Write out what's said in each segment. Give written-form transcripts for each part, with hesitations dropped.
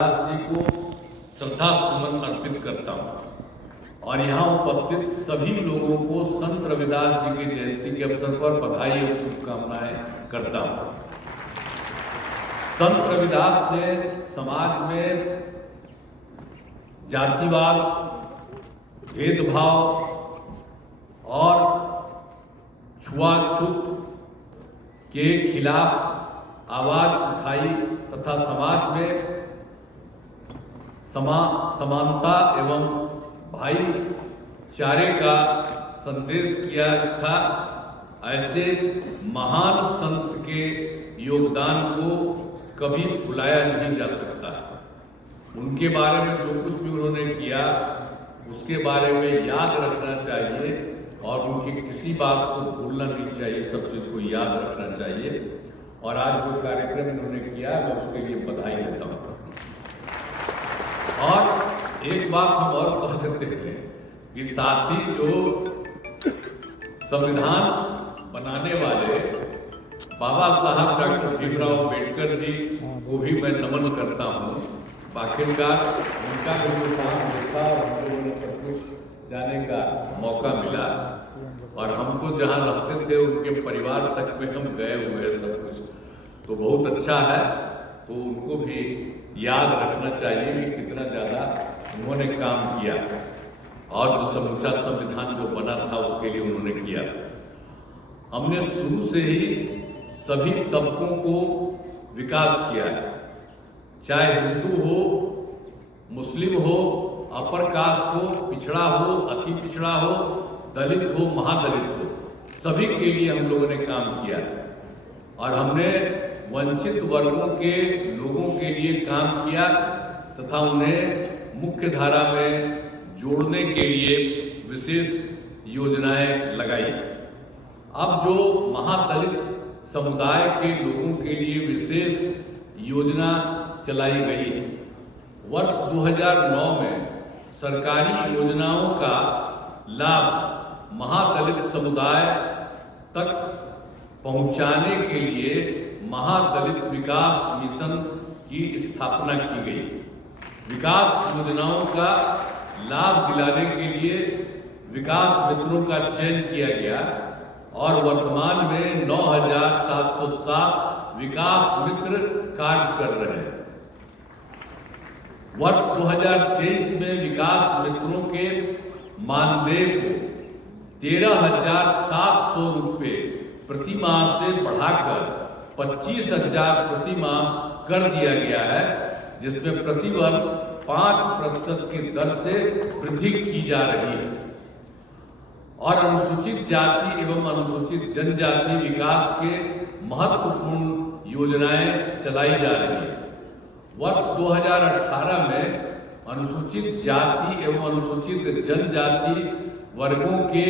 दास जी को श्रद्धा सुमन अर्पित करता हूँ और यहाँ उपस्थित सभी लोगों को संत रविदास जी की जयंती के अवसर पर बधाई और शुभकामनाएं करता हूँ। संत रविदास ने समाज में जातिवाद, भेदभाव और छुआछूत के खिलाफ आवाज उठाई तथा समाज में समानता एवं भाईचारे का संदेश किया था। ऐसे महान संत के योगदान को कभी भुलाया नहीं जा सकता। उनके बारे में जो कुछ भी उन्होंने किया उसके बारे में याद रखना चाहिए और उनकी किसी बात को भूलना नहीं चाहिए, सब चीज़ को याद रखना चाहिए। और आज जो कार्यक्रम उन्होंने किया मैं उसके लिए बधाई देता हूँ। और एक बात हम और कह देते हैं कि साथ ही जो संविधान बनाने वाले बाबा साहब डॉक्टर भीमराव अम्बेडकर जी को भी मैं नमन करता हूँ। आखिरकार उनका जो काम देखा और हम लोगों ने सब कुछ जाने का मौका मिला और हम तो जहाँ रहते थे उनके परिवार तक में हम गए हुए सब कुछ, तो बहुत अच्छा है। तो उनको भी याद रखना चाहिए कि कितना ज़्यादा उन्होंने काम किया और जो समूचा संविधान जो बना था उसके लिए उन्होंने किया। हमने शुरू से ही सभी तबकों को विकास किया है, चाहे हिंदू हो, मुस्लिम हो, अपर कास्ट हो, पिछड़ा हो, अति पिछड़ा हो, दलित हो, महादलित हो, सभी के लिए हम लोगों ने काम किया और हमने वंचित वर्गों के लोगों के लिए काम किया तथा उन्हें मुख्य धारा में जोड़ने के लिए विशेष योजनाएं लगाई। अब जो महादलित समुदाय के लोगों के लिए विशेष योजना चलाई गई है, वर्ष 2009 में सरकारी योजनाओं का लाभ महादलित समुदाय तक पहुंचाने के लिए महादलित विकास मिशन की स्थापना की गई। विकास योजनाओं का लाभ दिलाने के लिए विकास मित्रों का चयन किया गया और वर्तमान में 9,707 विकास मित्र कार्य कर रहे हैं। वर्ष 2023 में विकास मित्रों के मानदेय को 13,700 रुपये प्रति माह से बढ़ाकर 25,000 प्रति माह कर दिया गया है, जिसमें प्रतिवर्ष 5% की दर से वृद्धि की जा रही है और अनुसूचित जाति एवं अनुसूचित जनजाति विकास के महत्वपूर्ण योजनाएं चलाई जा रही है। वर्ष 2018 में अनुसूचित जाति एवं अनुसूचित जनजाति वर्गों के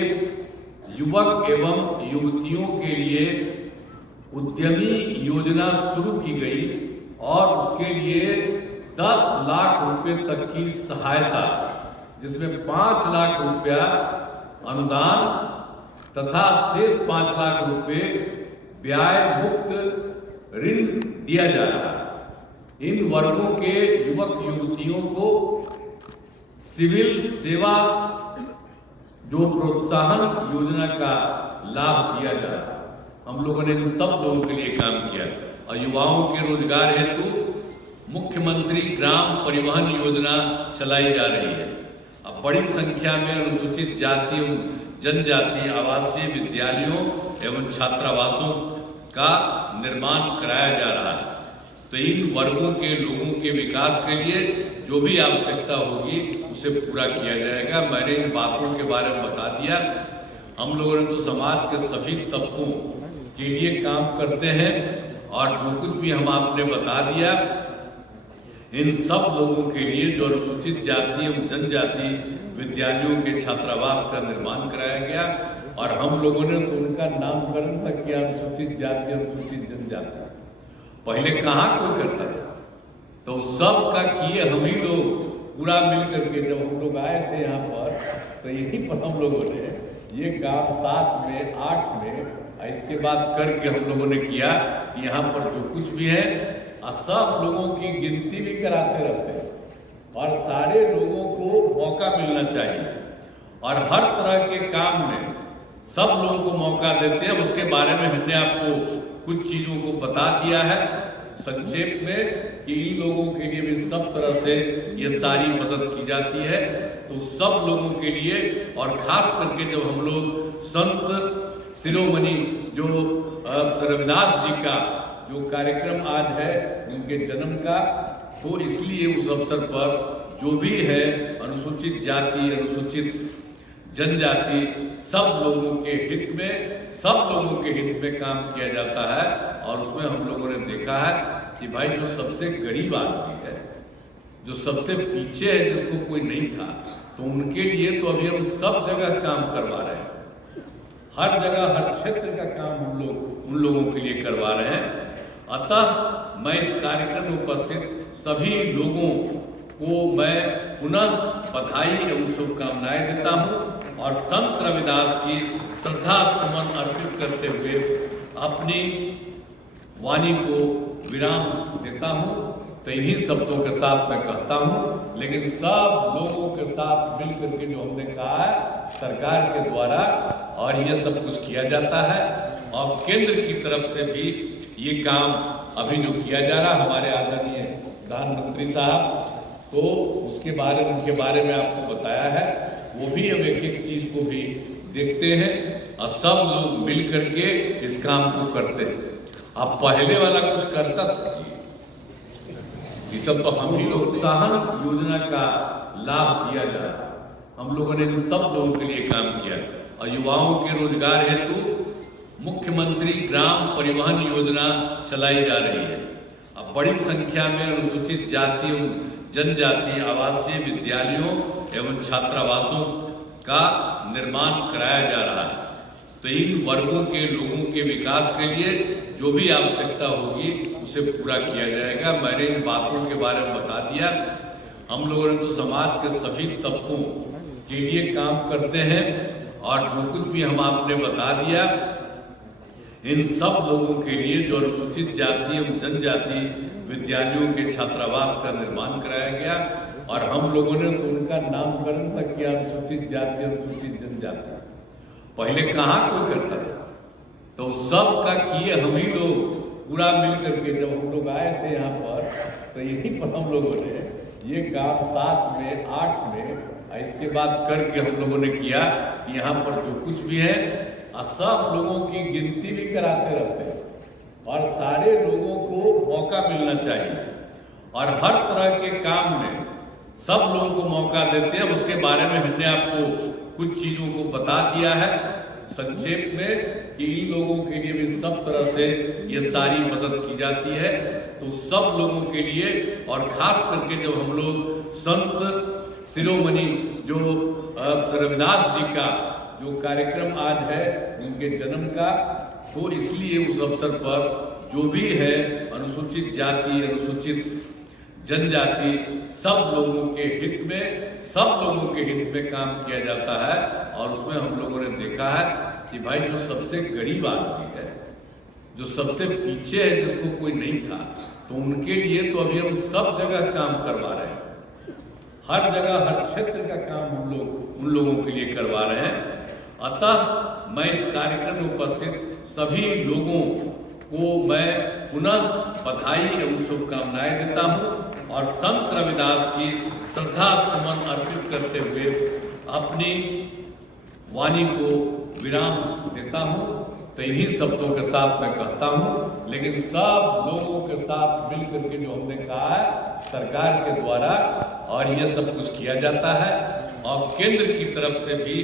युवक एवं युवतियों के लिए उद्यमी योजना शुरू की गई और उसके लिए 10 लाख रुपए तक की सहायता, जिसमें 5 लाख रुपया अनुदान तथा शेष 5 लाख रुपए ब्याज मुक्त ऋण दिया जा रहा है। इन वर्गों के युवक युवतियों को सिविल सेवा जो प्रोत्साहन योजना का लाभ दिया जा रहा है। हम लोगों ने इन सब लोगों के लिए काम किया और युवाओं के रोजगार हेतु मुख्यमंत्री ग्राम परिवहन योजना चलाई जा रही है। अब बड़ी संख्या में अनुसूचित जाति एवं जनजाति आवासीय विद्यालयों एवं छात्रावासों का निर्माण कराया जा रहा है। तो इन वर्गों के लोगों के विकास के लिए जो भी आवश्यकता होगी उसे पूरा किया जाएगा। मैंने इन बातों के बारे में बता दिया। हम लोगों ने तो समाज के सभी तबकों के लिए काम करते हैं और जो कुछ भी हम आपने बता दिया, इन सब लोगों के लिए जो अनुसूचित जाति एवं जनजाति विद्यालयों के छात्रावास का निर्माण कराया गया और हम लोगों ने तो उनका नामकरण तक किया, अनुसूचित जाति अनुसूचित जनजाति। पहले कहाँ कोई करता था, तो सब का किए हम ही लोग पूरा मिल करके। जब हम लोग आए थे यहाँ पर तो यहीं पर हम लोगों ने ये काम 7 में 8 में इसके बाद करके हम लोगों ने किया कि यहाँ पर जो कुछ भी है और सब लोगों की गिनती भी कराते रहते हैं और सारे लोगों को मौका मिलना चाहिए और हर तरह के काम में सब लोगों को मौका देते हैं। उसके बारे में हमने आपको कुछ चीज़ों को बता दिया है संक्षेप में कि इन लोगों के लिए भी सब तरह से ये सारी मदद की जाती है। तो सब लोगों के लिए और खास करके जब हम लोग संत शिरोमणि जो रविदास जी का जो कार्यक्रम आज है उनके जन्म का, तो इसलिए उस अवसर पर जो भी है अनुसूचित जाति अनुसूचित जनजाति सब लोगों के हित में सब लोगों के हित में काम किया जाता है। और उसमें हम लोगों ने देखा है कि भाई जो सबसे गरीब आदमी है, जो सबसे पीछे है, जिसको कोई नहीं था, तो उनके लिए तो अभी हम सब जगह काम करवा रहे हैं। हर जगह हर क्षेत्र का काम हम लोग उन लोगों के लिए करवा रहे हैं। अतः मैं इस कार्यक्रम में उपस्थित सभी लोगों को मैं पुनः बधाई एवं शुभकामनाएं देता हूं और संत रविदास की श्रद्धा सुमन अर्पित करते हुए अपनी वाणी को विराम देता हूं। तो इन्हीं शब्दों के साथ मैं कहता हूं, लेकिन सब लोगों के साथ मिलकर के जो हमने कहा है सरकार के द्वारा, और ये सब कुछ किया जाता है और केंद्र की तरफ से भी ये काम अभी जो किया जा रहा हमारे आदरणीय प्रधानमंत्री साहब, तो उसके बारे में उनके बारे में आपको बताया है। वो भी अब एक एक चीज को भी देखते हैं और सब लोग मिल करके इस काम को करते हैं। अब पहले वाला कुछ करता था, ये सब तो हम ही लोग प्रोत्साहन योजना का लाभ दिया जा रहा है। हम लोगों ने सब लोगों के लिए काम किया और युवाओं के रोजगार हेतु मुख्यमंत्री ग्राम परिवहन योजना चलाई जा रही है। अब बड़ी संख्या में अनुसूचित जाति एवं जनजाति आवासीय विद्यालयों एवं छात्रावासों का निर्माण कराया जा रहा है। तो इन वर्गों के लोगों के विकास के लिए जो भी आवश्यकता होगी उसे पूरा किया जाएगा। मैंने इन बातों के बारे में बता दिया। हम लोगों ने तो समाज के सभी तबकों के लिए काम करते हैं और जो कुछ भी हम आपने बता दिया, इन सब लोगों के लिए जो अनुसूचित जाति एवं जनजाति विद्यालयों के छात्रावास का निर्माण कराया गया और हम लोगों ने तो उनका नामकरण तक किया, अनुसूचित जाति अनुसूचित जनजाति। पहले कहाँ कोई करता था, तो सब का किए हम ही लोग पूरा मिल करके। जब हम लोग आए थे यहाँ पर तो यहीं पर हम लोगों ने ये काम 7 में 8 में इसके बाद करके हम लोगों ने किया कि यहाँ पर जो कुछ भी है सब लोगों की गिनती भी कराते रहते हैं और सारे लोगों को मौका मिलना चाहिए और हर तरह के काम में सब लोगों को मौका देते हैं। उसके बारे में हमने आपको कुछ चीज़ों को बता दिया है संक्षेप में कि इन लोगों के लिए भी सब तरह से ये सारी मदद की जाती है। तो सब लोगों के लिए और खास करके जब हम लोग संत शिरोमणि जो रविदास जी का जो कार्यक्रम आज है उनके जन्म का, तो इसलिए उस अवसर पर जो भी है अनुसूचित जाति अनुसूचित जनजाति सब लोगों के हित में सब लोगों के हित में काम किया जाता है। और उसमें हम लोगों ने देखा है कि भाई जो सबसे गरीब आदमी है, जो सबसे पीछे है, जिसको कोई नहीं था, तो उनके लिए तो अभी हम सब जगह काम करवा रहे हैं। हर जगह हर क्षेत्र का काम हम लोग उन लोगों के लिए करवा रहे हैं। अतः मैं इस कार्यक्रम में उपस्थित सभी लोगों को मैं पुनः बधाई एवं शुभकामनाएं देता हूं और संत रविदास की श्रद्धा सुमन अर्पित करते हुए अपनी वाणी को विराम देता हूं। तो इन्हीं शब्दों के साथ मैं कहता हूं, लेकिन सब लोगों के साथ मिलकर के जो हमने कहा है सरकार के द्वारा, और ये सब कुछ किया जाता है और केंद्र की तरफ से भी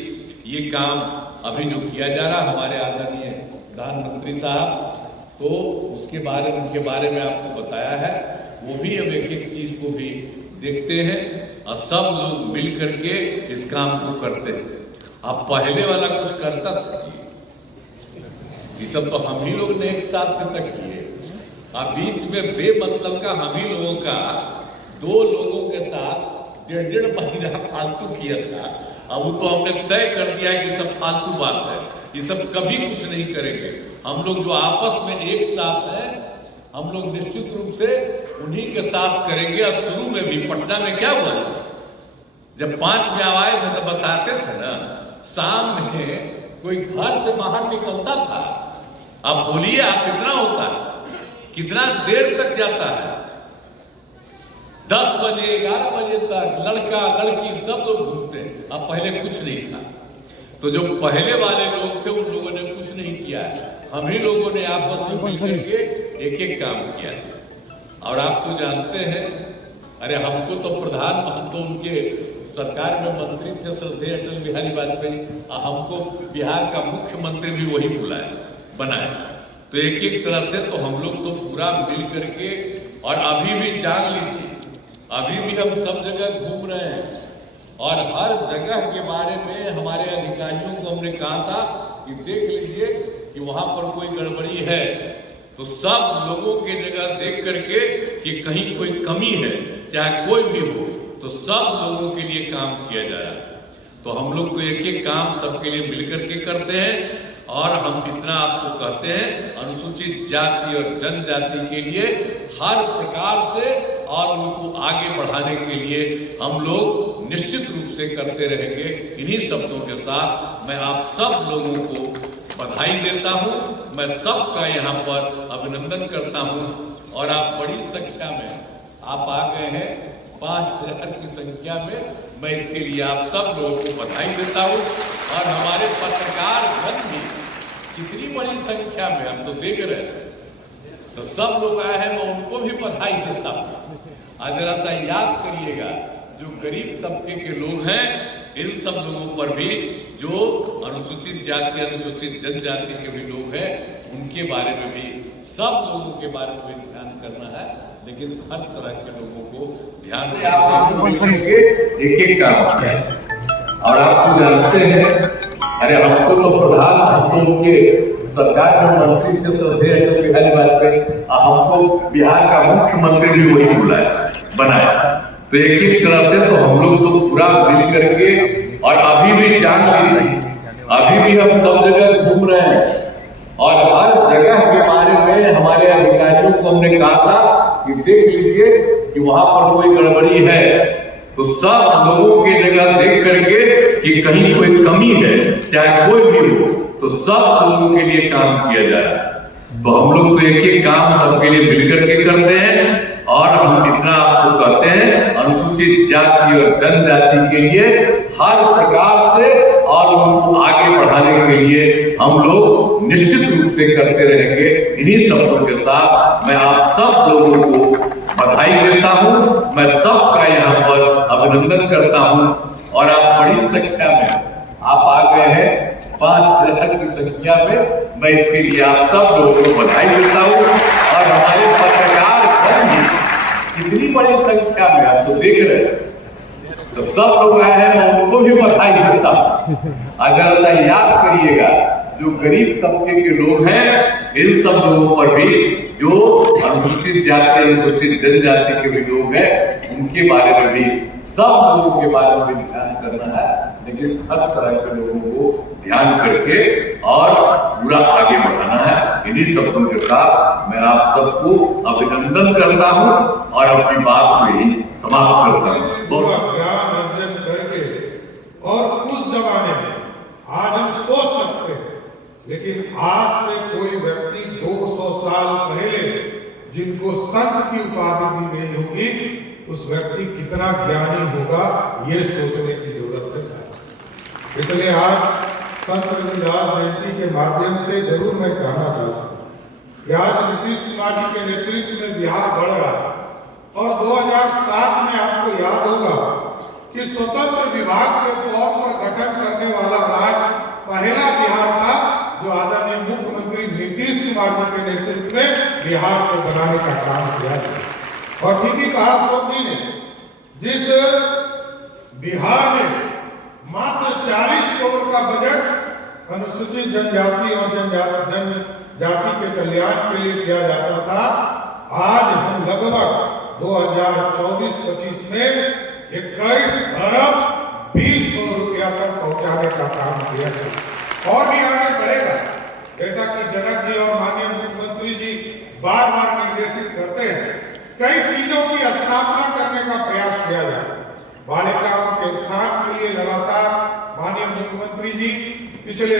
ये काम अभी जो किया जा रहा हमारे आदरणीय प्रधानमंत्री साहब, तो उसके बारे में उनके बारे में आपको बताया है। वो भी अब एक एक चीज को भी देखते हैं और सब लोग मिल करके इस काम को करते हैं। अब पहले वाला कुछ करता था, ये सब तो हम ही लोग ने एक साथ तक किए। अब बीच में बेमतलब का हम ही लोगों का 2 लोगों के साथ 1.5 महीना फालतू किया था। अब वो तो हमने तय कर दिया है कि सब फालतू बात है, ये सब कभी कुछ नहीं करेंगे। हम लोग जो आपस में एक साथ हैं हम लोग निश्चित रूप से उन्हीं के साथ करेंगे। और शुरू में भी पटना में क्या हुआ था, जब 5 में आए थे तो बताते थे ना, शाम में कोई घर से बाहर निकलता था, अब बोलिए आप कितना होता है, कितना देर तक जाता है, 10 बजे 11 बजे तक लड़का लड़की सब लोग घूमते हैं। अब पहले कुछ नहीं था, तो जो पहले वाले लोग थे उन लोगों ने कुछ नहीं किया, हम ही लोगों ने आपस में मिलकर के एक एक काम किया। और आप तो जानते हैं, अरे हमको तो प्रधान, हम तो उनके सरकार में मंत्री थे श्रद्धेय अटल बिहारी वाजपेयी, हमको बिहार का मुख्यमंत्री भी वही बनाया। तो एक एक तरह से तो हम लोग तो पूरा मिल करके, और अभी भी जान लीजिए, अभी भी हम सब जगह घूम रहे हैं और हर जगह के बारे में हमारे अधिकारियों को हमने कहा था कि देख लीजिए कि वहां पर कोई गड़बड़ी है, तो सब लोगों के जगह देख करके कि कहीं कोई कमी है, चाहे कोई भी हो, तो सब लोगों के लिए काम किया जा रहा है। तो हम लोग तो एक एक काम सबके लिए मिलकर के करते हैं। और हम इतना आपको कहते हैं, अनुसूचित जाति और जनजाति के लिए हर प्रकार से और उनको आगे बढ़ाने के लिए हम लोग निश्चित रूप से करते रहेंगे। इन्हीं शब्दों के साथ मैं आप सब लोगों को बधाई देता हूं, मैं सबका यहाँ पर अभिनंदन करता हूं। और आप बड़ी संख्या में आप आ गए हैं, 5000 की संख्या में, मैं इसके लिए आप सब लोगों को बधाई देता हूं। और हमारे पत्रकार गण भी कितनी बड़ी संख्या में हम तो देख रहे हैं, तो सब लोग आए हैं, मैं उनको भी बधाई देता हूं। आज जरा सा याद करिएगा, जो गरीब तबके के लोग हैं, इन सब लोगों पर भी, जो अनुसूचित जाति अनुसूचित जनजाति के भी लोग हैं, उनके बारे में भी, सब लोगों के बारे में भी ध्यान करना है। लेकिन हर तरह के लोगों को ध्यान रखेंगे, एक एक काम किया है। और आप तो जानते हैं, अरे हमको तो प्रधान, हमको उनके सरकार में मंत्री थे श्रद्धेय अटल बिहारी वाजपेयी, हमको बिहार का मुख्यमंत्री भी वही बनाया। तो एक एक तरह से तो हम लोग तो पूरा मिल करके, और अभी भी जान लीजिए, अभी भी हम सब जगह घूम रहे हैं और हर जगह के बारे में हमारे अधिकारियों को हमने कहा था कि देख लीजिए कि वहां पर कोई गड़बड़ी है, तो सब लोगों के जगह देख करके कि कहीं कोई कमी है, चाहे कोई भी हो, तो सब लोगों के लिए काम किया जा रहा है। तो हम लोग तो एक एक काम सबके लिए मिलकर के करते हैं। और हम इतना आपको कहते हैं, अनुसूचित जाति और जनजाति के लिए हर प्रकार से और उनको आगे बढ़ाने के लिए हम लोग निश्चित रूप से करते रहेंगे। इन्हीं शब्दों के साथ मैं आप सब लोगों को बधाई देता हूं, मैं सबका यहाँ पर अभिनंदन करता हूं। और आप बड़ी संख्या में आप आ गए हैं, 5000 की संख्या में, मैं इसके लिए आप सब लोगों को बधाई देता हूं। और हमारे पत्रकार कितनी बड़ी संख्या में आप तो देख रहे हैं, तो सब लोग आए हैं, मैं उनको भी बधाई देता हूं। अगर ऐसा याद करिएगा, जो गरीब तबके के लोग हैं, इन सब लोगों पर भी, जो अनुसूचित जाति अनुसूचित जनजाति के भी लोग हैं, उनके बारे में भी, सब लोगों के बारे में भी ध्यान करना है। लेकिन हर तरह के लोगों को ध्यान करके और पूरा आगे बढ़ाना है। इन्हीं शब्दों के साथ मैं आप सबको अभिनंदन करता हूं और अपनी बात को ही समाप्त करता हूं। ज्ञान अर्जन करके, और उस जमाने में आज हम सोच सकते हैं, लेकिन आज से कोई व्यक्ति 200 साल पहले जिनको संत की उपाधि दी गई होगी, उस व्यक्ति कितना ज्ञानी होगा, ये सोचने की जरूरत है साहब। इसलिए आज संत रविदास जयंती के माध्यम से जरूर मैं कहना चाहता हूँ कि आज नीतीश कुमार जी के नेतृत्व में बिहार बढ़ रहा है। और 2007 में आपको याद होगा कि स्वतंत्र विभाग के तौर पर गठन करने वाला राज्य पहला बिहार था, जो आदरणीय मुख्यमंत्री नीतीश कुमार जी के नेतृत्व में बिहार को बनाने का काम किया गया। और ठीक ही कहा अशोक जी ने, जिस बिहार में मात्र 40 करोड़ का बजट अनुसूचित जनजाति और जनजाति के कल्याण के लिए किया जाता था, आज हम लगभग 2024-25 में 21 अरब 20 करोड़ रुपया तक पहुंचाने का काम किया है। और भी आगे बढ़ेगा, जैसा कि जनक जी और माननीय मुख्यमंत्री जी बार बार निर्देश सकते हैं, कई चीजों की स्थापना करने का प्रयास किया जाए। बालिकाओं के उत्थान के लिए लगातार माननीय मुख्यमंत्री जी पिछले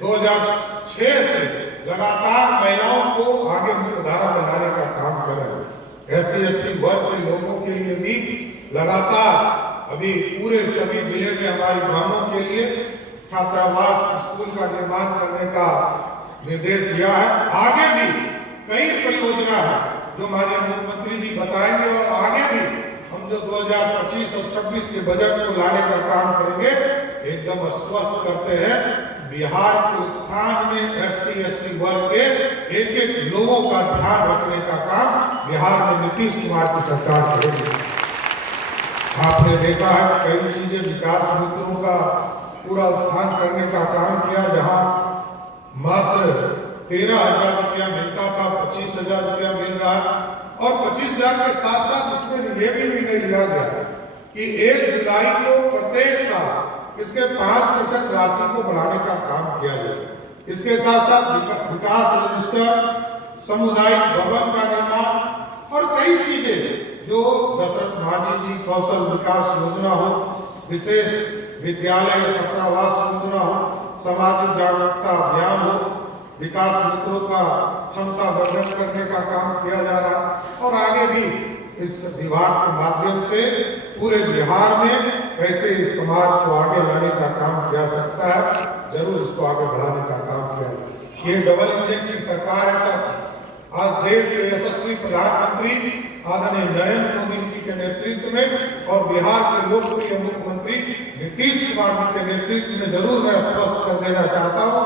2006 से लगातार महिलाओं को आगे मुख्यधारा में लाने का काम कर रहे हैं। SC/ST वर्ग के लोगों के लिए भी लगातार अभी पूरे सभी जिले में हमारी बहनों के लिए छात्रावास स्कूल का निर्माण करने का निर्देश दिया है। आगे भी कई परियोजना है जो माननीय मुख्यमंत्री जी बताएंगे और आगे भी हम जो 2025 और 26 के बजट को लाने का काम करेंगे, एकदम आश्वस्त करते हैं बिहार के उत्थान में SC/ST वर्ग के एक एक लोगों का ध्यान रखने का काम बिहार में नीतीश कुमार की सरकार करेगी। आपने देखा है कई चीजें विकास मित्रों का पूरा उत्थान करने का काम किया, जहां मात्र 13,000 रुपया मिलता था, 25,000 रुपया मिल रहा है। और 25,000 के साथ साथ इसमें यह भी निर्णय लिया गया कि 1 जुलाई को प्रत्येक साल इसके 5% राशि को बढ़ाने का काम किया जाए। इसके साथ साथ विकास रजिस्टर, सामुदायिक भवन का निर्माण और कई चीजें जो दशरथ मांझी जी कौशल विकास योजना हो, विशेष विद्यालय छात्रावास योजना हो, सामाजिक जागरूकता अभियान हो, विकास मित्रों का क्षमता वर्धन करने का काम किया जा रहा और आगे भी इस विभाग के माध्यम से पूरे बिहार में कैसे इस समाज को आगे लाने का काम किया सकता है, जरूर इसको आगे बढ़ाने का काम किया। ये डबल इंजन की सरकार है सर। आज देश के यशस्वी प्रधानमंत्री आदरणीय नरेंद्र मोदी जी के नेतृत्व में और बिहार के लोकप्रिय मुख्यमंत्री नीतीश कुमार जी के नेतृत्व में जरूर मैं स्पष्ट कर देना चाहता हूं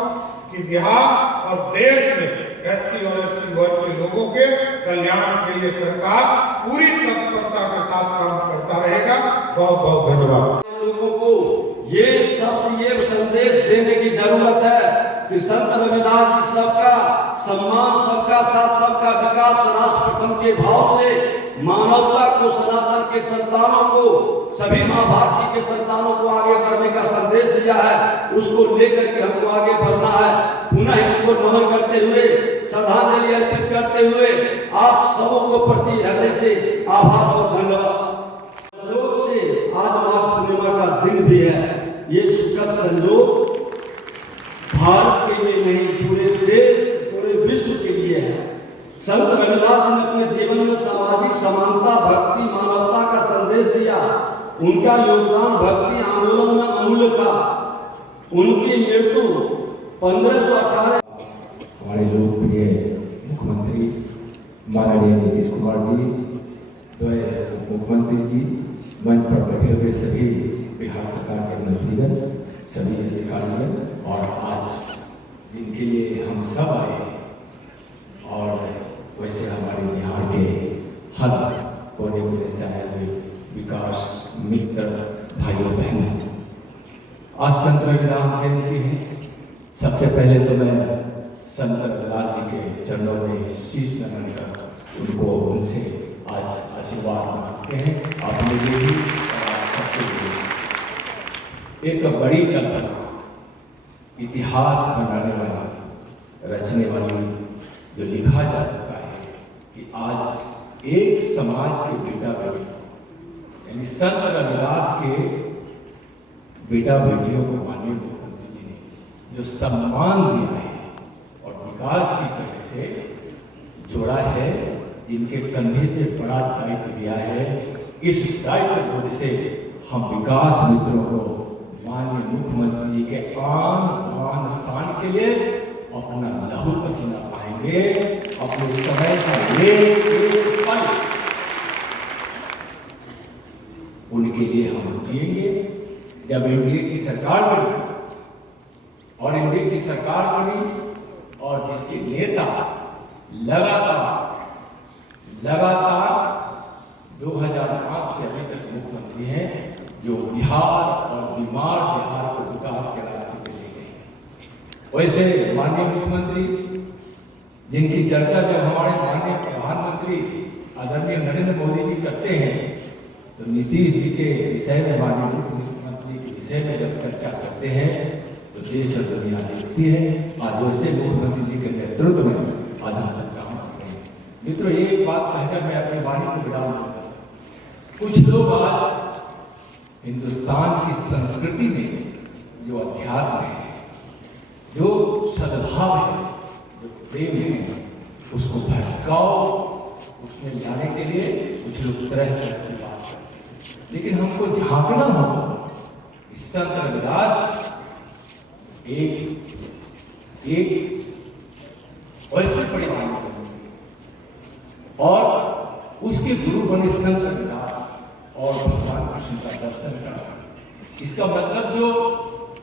कि बिहार और देश में SC और ST वर्ग के लोगों के कल्याण के लिए सरकार पूरी तत्परता के साथ काम करता रहेगा। बहुत बहुत धन्यवाद। लोगों को ये संदेश देने की जरूरत है कि संत रविदास जी सबका सम्मान, सबका साथ, सबका विकास, राष्ट्र प्रथम के भाव से मानवता को, सनातन के संतानों को, सभी माँ भारती के संतानों को आगे बढ़ने का संदेश दिया है। उसको लेकर के हमको आगे बढ़ना है। पुनः इनको नमन करते हुए, श्रद्धांजलि अर्पित करते हुए आप सबको प्रति हृदय से आभार और धन्यवाद। संयोग से आज माघ पूर्णिमा का दिन भी है। ये सुखद संयोग भारत के लिए नहीं, पूरे देश, पूरे विश्व के लिए है। संत रविदास ने अपने जीवन में सामाजिक समानता, भक्ति, मानवता का संदेश दिया। उनका योगदान भक्ति आंदोलन में अमूल्य था। उनकी मृत्यु 1518 हमारे लोकप्रिय मुख्यमंत्री माननीय नीतीश कुमार जी, मुख्यमंत्री जी, मंच पर बैठे हुए सभी बिहार सरकार के मंत्रीगण, सभी अधिकारीगण और आज जिनके लिए हम सब आए और वैसे हमारे बिहार के हर कोने कोने से आए हुए विकास मित्र भाइयों बहनों, आज संत रविदास जयंती है। सबसे पहले तो मैं संत रविदास जी के चरणों में शीश नमन कर उनको उनसे आज आशीर्वाद मांगते हैं। अपने लिए भी और आप सबके लिए एक बड़ी कल्पना, इतिहास बनाने वाला, रचने वाली जो लिखा जा चुका है कि आज एक समाज के बेटा बेटी यानी संत रविदास के बेटा बेटियों को माननीय मुख्यमंत्री जी ने जो सम्मान दिया है और विकास की तरफ से जोड़ा है, जिनके कंधे पे बड़ा दायित्व दिया है, इस दायित्व बोध से हम विकास मित्रों को माननीय मुख्यमंत्री जी के आन शान के लिए अपना लहू पसीना पाएंगे। अपने समय का एक पल उनके लिए हम जिएंगे। जब एनडीए की सरकार बनी और एनडीए की सरकार बनी और जिसके नेता लगातार 2005 से अभी तक मुख्यमंत्री हैं, जो बिहार और बीमार बिहार को विकास के रास्ते पे ले गए। वैसे माननीय मुख्यमंत्री जिनकी चर्चा जब हमारे माननीय प्रधानमंत्री आदरणीय नरेंद्र मोदी जी करते हैं, तो नीतीश जी के विषय में, माननीय मुख्यमंत्री के विषय में जब चर्चा करते हैं तो देश और दुनिया देखती है। आज वैसे मुख्यमंत्री जी के नेतृत्व में आज हम सब काम कर रहे हैं। मित्रों, एक बात कहकर मैं अपनी वाणी को विराम दूंगा। कुछ लोग आज हिंदुस्तान की संस्कृति में जो अध्यात्म है, जो सद्भाव है, जो प्रेम है, उसको भटकाओ, उसमें लाने के लिए कुछ लोग तरह तरह की बात करते हैं। लेकिन हमको झांकना होगा कि संत रविदास एक वैसे परिवार में और उसके गुरु बने संत रविदास और भगवान कृष्ण का दर्शन करा। इसका मतलब जो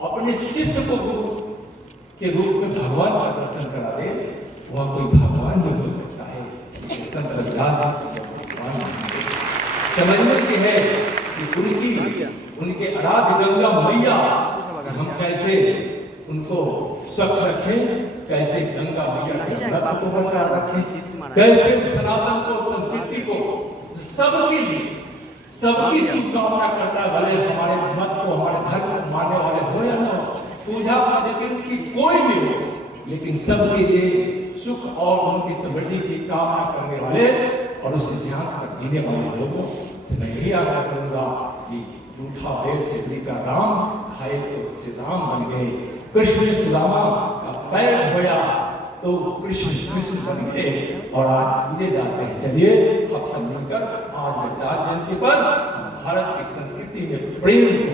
अपने शिष्य को गुरु के रूप में भगवान का दर्शन करा दे, वह कोई भगवान ही हो सकता है। संत रविदास भगवान समझने की है कि उनके आराध्य गंगा मैया हम कैसे उनको स्वच्छ रखें, कैसे गंगा मैया के व्रत को बरकरार रखें, कैसे सनातन को, संस्कृति को, सबके लिए सबकी शुभकामना करता है। भले हमारे मत को, हमारे धर्म को मानने वाले हो या ना हो, पूजा पद्धति की कोई भी हो, लेकिन सबके लिए सुख और उनकी समृद्धि की कामना करने वाले और उस सिद्धांत पर जीने वाले लोगों से मैं यही आग्रह करूंगा कि झूठा वेद से लेकर राम खाए तो श्री राम बन गए, कृष्ण सुदामा का पैर धोया तो कृष्ण बन गए और आज पूजे जाते हैं। चलिए हम सब मिलकर आज रविदास जयंती पर हम भारत की संस्कृति में प्रेम को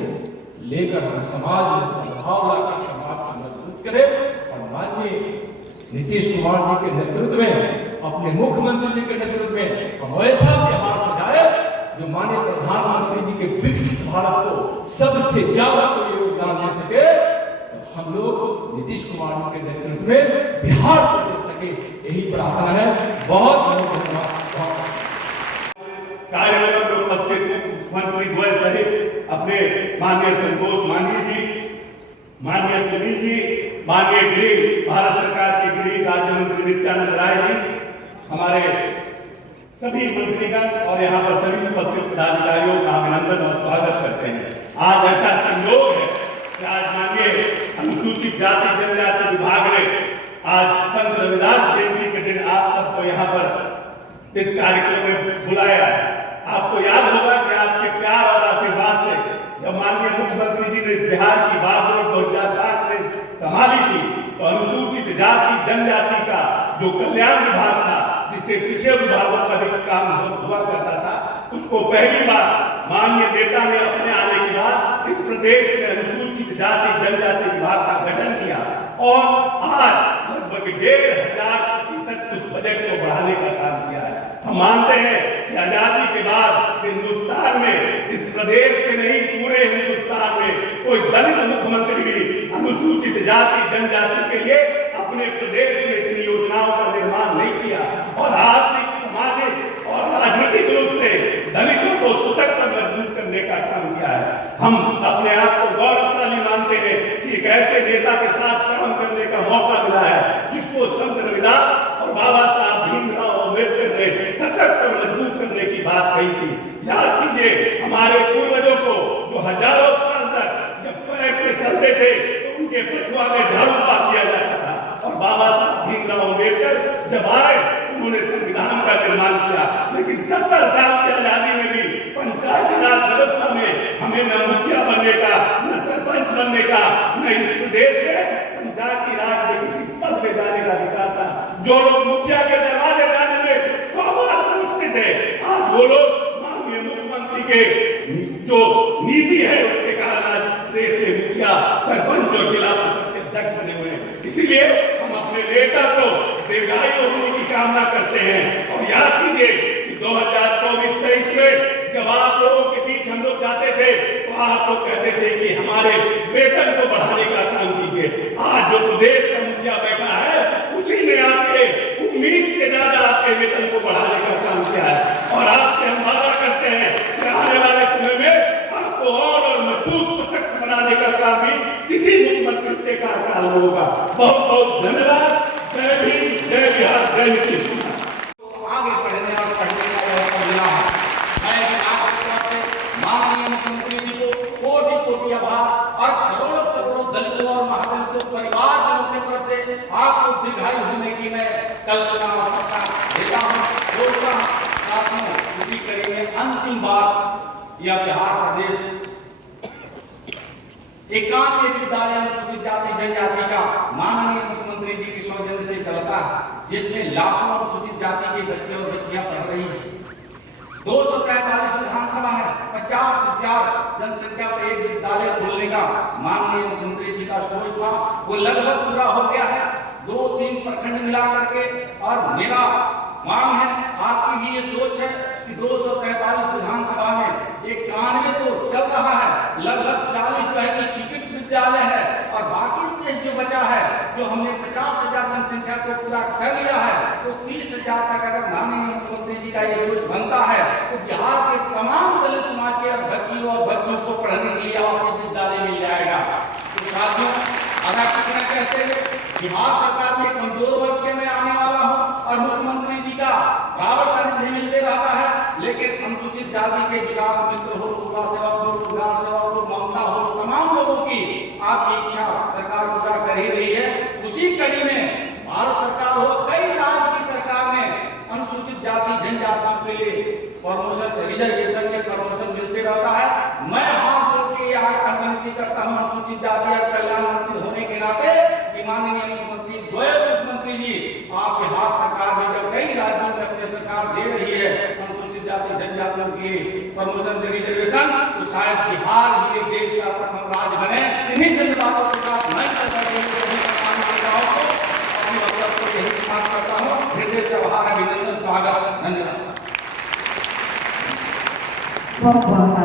लेकर हम समाज में सद्भाव लाकर समाज को मजबूत करें और माननीय नीतीश कुमार जी के नेतृत्व में, अपने मुख्यमंत्री जी के नेतृत्व में हम ऐसा बिहार सजाए जो माननीय प्रधानमंत्री जी के विकसित भारत को सबसे ज्यादा योगदान दे सके। तो हम लोग नीतीश कुमार जी के नेतृत्व में बिहार से दे सके, यही प्रार्थना है। बहुत बहुत धन्यवाद। कार्यक्रम में उपस्थित मंत्री द्वय सहित अपने माननीय संतोष माननीय जी, माननीय सुनील जी, माननीय गृह भारत सरकार के गृह राज्य मंत्री नित्यानंद राय जी, हमारे सभी मंत्रीगण और यहाँ पर सभी उपस्थित पदाधिकारियों का अभिनंदन और स्वागत करते हैं। आज ऐसा संयोग है कि आज माननीय अनुसूचित जाति जनजाति विभाग ने आज संत रविदास जयंती के दिन आप सबको यहाँ पर इस कार्यक्रम में बुलाया है। आपको याद होगा कि आपके प्यार और आशीर्वाद से जब माननीय मुख्यमंत्री जी ने इस बिहार की बागडोर 2005 में संभाली थी, तो अनुसूचित जाति जनजाति का जो कल्याण विभाग था, जिससे पिछड़े विभागों का भी काम हुआ करता था, उसको पहली बार माननीय नेता ने अपने आने के बाद इस प्रदेश में अनुसूचित जाति जनजाति विभाग का गठन किया और आज लगभग 1500% उस बजट को बढ़ाने का काम किया है। हम मानते हैं कि आजादी के बाद हिंदुस्तान में, इस प्रदेश के नहीं पूरे हिंदुस्तान में कोई दलित मुख्यमंत्री भी अनुसूचित जाति जनजाति के लिए अपने प्रदेश में इतनी योजनाओं का निर्माण नहीं किया और आर्थिक, सामाजिक और राजनीतिक रूप से दलितों को सशक्त और मजबूत करने का काम किया है। हम अपने आप को गौरवशाली मानते हैं कि एक ऐसे नेता के साथ काम करने का मौका मिला है जिसको संत रविदास और बाबा साहब भीमराव अम्बेडकर ने सशक्त और मजबूत करने की बात कही थी। याद कीजिए हमारे पूर्वजों को जो हजारों साल तक जब पैर से चलते थे तो उनके पछुआ में झाड़ू पा दिया जाता था और बाबा साहब भीमराव अम्बेडकर जब आए उन्होंने संविधान का निर्माण किया। लेकिन 70 साल की आजादी में भी पंचायती राज व्यवस्था में हमें न मुखिया बनने का, न सरपंच बनने का, न इस प्रदेश में पंचायती राज में किसी पद पे जाने का अधिकार था। जो लोग मुखिया के दरवाजे जाने में 100 बार सोचते थे, आज वो लोग माननीय मुख्यमंत्री के जो नीति है उसके कारण आज इस देश में मुखिया, सरपंच और जिला परिषद के अध्यक्ष बने हुए हैं। इसीलिए हम अपने नेता को दीर्घायु होने की कामना करते हैं और याद कीजिए कि 2024-23 में जब आप लोगों के बीच हम लोग जाते थे तो आप लोग कहते थे कि हमारे वेतन को बढ़ाने का काम कीजिए। आज जो प्रदेश का मुखिया बैठा है उसी ने आपके उम्मीद से ज्यादा आपके वेतन को बढ़ाने का काम किया है और आज से हम वादा करते हैं कि आने वाले समय में आपको और मजबूत सशक्त बनाने का काम भी इसी मुख्यमंत्री के कार्यकाल में होगा। बहुत बहुत धन्यवाद। जय भीम, जय बिहार, जय नीतीश कुमार। आगे बढ़ने और पढ़ने का अवसर मिला है। मैं आपकी तरफ से माननीय मुख्यमंत्री जी को कोटि कोटि आभार और करोड़ों करोड़ों दलितों और महादलितों परिवारजनों की तरफ से आपको दीर्घायु होने की मैं कल्पना और सत्ता देता हूँ। यह बिहार प्रदेश एकांत विद्यालय अनुसूचित जाति जनजाति का माननीय मुख्यमंत्री जी के सौजन्य से चलता है, जिसमें लाखों अनुसूचित जाति के बच्चे और बच्चियां पढ़ रही है। 243 विधानसभा है, 50,000 जनसंख्या पर एक विद्यालय खोलने का माननीय मुख्यमंत्री जी का सोच था, वो लगभग पूरा हो गया है। 2-3 प्रखंड मिला करके, और मेरा मांग है, आपकी भी ये सोच है कि 243 विधानसभा में 91 तो चल रहा है, लगभग 40 जो है कि स्वीकृत विद्यालय है, और बाकी से जो बचा है, जो हमने 50,000 जनसंख्या को पूरा कर लिया है, तो 30,000 तक अगर माननीय मुख्यमंत्री जी का ये सोच बनता है, तो बिहार के तमाम दलित समाज के बच्चियों और बच्चों को पढ़ने के लिए आवासीय विद्यालय मिल जाएगा। तो साथियों, अगर कितना कहते हैं बिहार सरकार में कमजोर वर्ग से मैं आने वाला हूं, और मुख्यमंत्री जी का बराबर सानिध्य मिलते रहता है, लेकिन अनुसूचित जाति के विकास मित्र हो, पूरा सेवक हो, रोजगार सेवक हो, ममता हो, तमाम लोगों की आपकी इच्छा सरकार पूरा कर ही रही है। उसी कड़ी में भारत सरकार हो, कई राज्य की सरकार ने अनुसूचित जाति जनजाति के लिए प्रमोशन, रिजर्वेशन में प्रमोशन मिलते रहता है। मैं हाथ जोड़ के आग्रह विनती करता हूं अनुसूचित जाति और कल्याण मंत्री होने के नाते कि माननीय मुख्यमंत्री, द्वय मुख्यमंत्री जी, आप बिहार सरकार में जब कई राज्यों में अपनी सरकार दे रही है अनुसूचित जाति जनजातियों के प्रमोशन, रिजर्वेशन, तो शायद बिहार ही देश का प्रथम राज्य बने। इन्हीं धन्यवादों के साथ मैं अपनी वक्तव्य को यही समाप्त करता हूँ। हृदय से आभार, अभिनंदन, स्वागत, धन्यवाद। बहुत बहुत